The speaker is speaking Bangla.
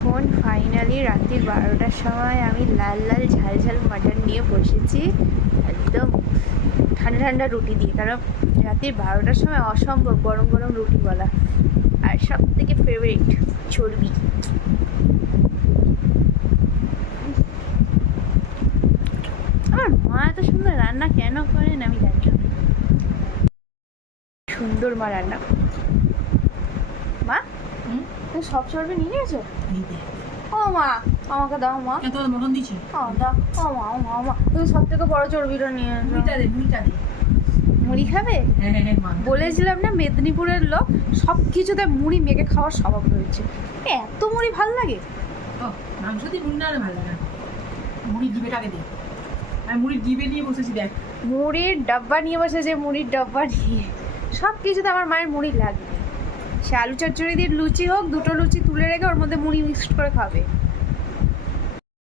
এখন ফাইনালি রাত্রি 12টার সময় আমি লাল লাল ঝাল ঝাল মাটন নিয়ে বসেছি, একদম ঠান্ডা ঠান্ডা রুটি দিয়ে। কারণ রাত্রি 12টার সময় অসম্ভব গরম গরম রুটি বলা। আর সব থেকে ফেভারিট চর্বি। আমার মা এত সুন্দর রান্না কেন করেন আমি জানি না। সুন্দর মা রান্না। মা তুমি সব চর্বি নিয়ে গেছো? ও মা, আমাকে দাও মা। মটন দিয়েছি। দাও। ও মা, ও মা, ও মা, তুমি সব থেকে বড় চর্বিটা নিয়ে এসো। মুড়িটা দে। মুড়ি খাবে? বলেছিলাম না মেদিনীপুরের লোক সব কিছুতে মুড়ি মেখে খাওয়ার স্বভাব রয়েছে। এত মুড়ি ভাল লাগে? মাংস দিয়ে মুড়ি না হলে ভালো লাগে না। মুড়ির ডিবেটাকে দে। আমি মুড়ির ডিবে নিয়ে বসেছি দেখ। মুড়ির ডাব্বা নিয়ে বসেছে, মুড়ির ডাব্বা নিয়ে। সব কিছুতে আমার মায়ের মুড়ি লাগবে। সে আলু চচ্চড়ি দিয়ে লুচি হোক, দুটো লুচি তুলে রেখে ওর মধ্যে মুড়ি মিক্সড করে খাবে।